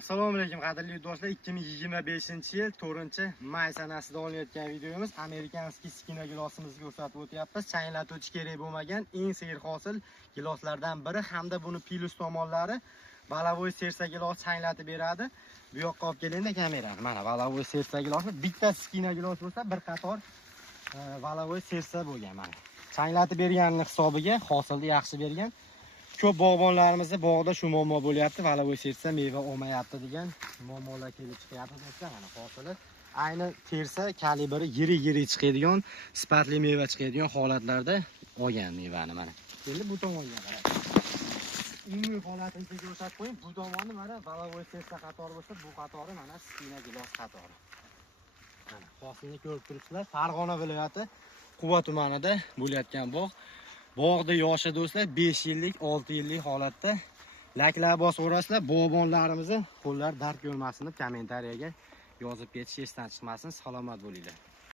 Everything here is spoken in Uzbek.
Assalomu alaykum qadrli do'stlar. 2025-yil 4-may sanasida olinayotgan videomiz Amerikanskiy skina gilosimizni ko'rsatib o'tyapmiz. Changlatuvchi kerak bo'lmagan eng sigir hosil giloslardan biri hamda buni plus tomonlari balavoy sersa gilos changlatib beradi. Bu yoqqa olib kelingda kamerani. Mana balavoy sersa gilosi, bitta skina gilos bo'lsa, bir qator balavoy sersa bo'lgan mana. Changlatib berganning hisobiga hosilni yaxshi bergan. Ko'p bog'bonlarimizda bog'da shu muammo bo'lyapti, valavoy sersa meva olmayapti degan muammolar kelib chiqyapti do'stlar. Mana hosili ayni tersa kalibri yiri chiqadigan, sifatli meva chiqadigan holatlarda olgan mevani mana. Endi bu tomonga qarang. Umumiy holatini ko'rsatib qo'ying. Bu tomonni mana valavoy sersa qatori bo'lsa, bu qatori mana skina gilos qatori. Mana hosilni ko'rib turibsizlar. Farg'ona viloyati Quva tumanida bo'layotgan bog'. Bog'da yoshi do'stlar 5 yillik, 6 yillik holatda. Laklar bosib o'rasizlar, bog'bonlarimizni qo'llar dard ko'rmasin deb kommentariyaga yozib ketish esdan chiqmasin. Salomat bo'linglar.